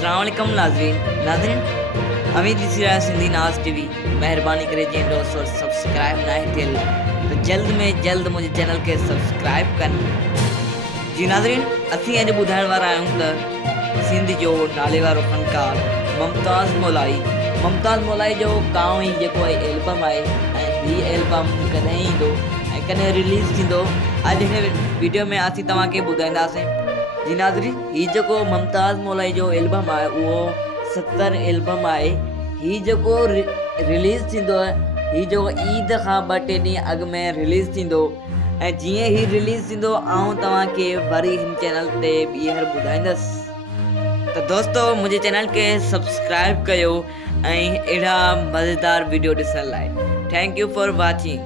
अस्सलाम वालेकुम नाज़रीन अमी ॾिसी रहा सिंधी नाज़ टीवी। महिरबानी करे जंहिं दोस्त और सब्सक्राइब ना थियल तो जल्द में जल्द मुझे चैनल के सब्सक्राइब कन। जी नाज़रीन असीं अॼु ॿुधाइण वारा आहियूं त सिंध जो नाले वारो फनकार मुमताज़ मोलाई जो गाँव ई जेको एल्बम आहे ऐं हीअ एल्बम कॾहिं ईंदो ऐं कॾहिं रिलीज़ थींदो अॼु हिन वीडियो में असीं तव्हांखे ॿुधाईंदासीं। जी नाज़रीन हीअ जेको मुमताज़ मोलाई जो एल्बम आहे उहो 70 एल्बम आहे। हीअ जेको रिलीज़ थींदो आहे हीअ जेको ईद खां 2-3 ॾींहं अॻु में रिलीज़ थींदो ऐं जीअं ही रिलीज़ थींदो आउं तव्हांखे वरी हिन चैनल ते ॿीहर ॿुधाईंदुसि। तो दोस्तों मुझे चैनल के सब्सक्राइब कयो ऐं अहिड़ा मज़ेदार वीडियो ॾिसण लाइ। Thank you for watching.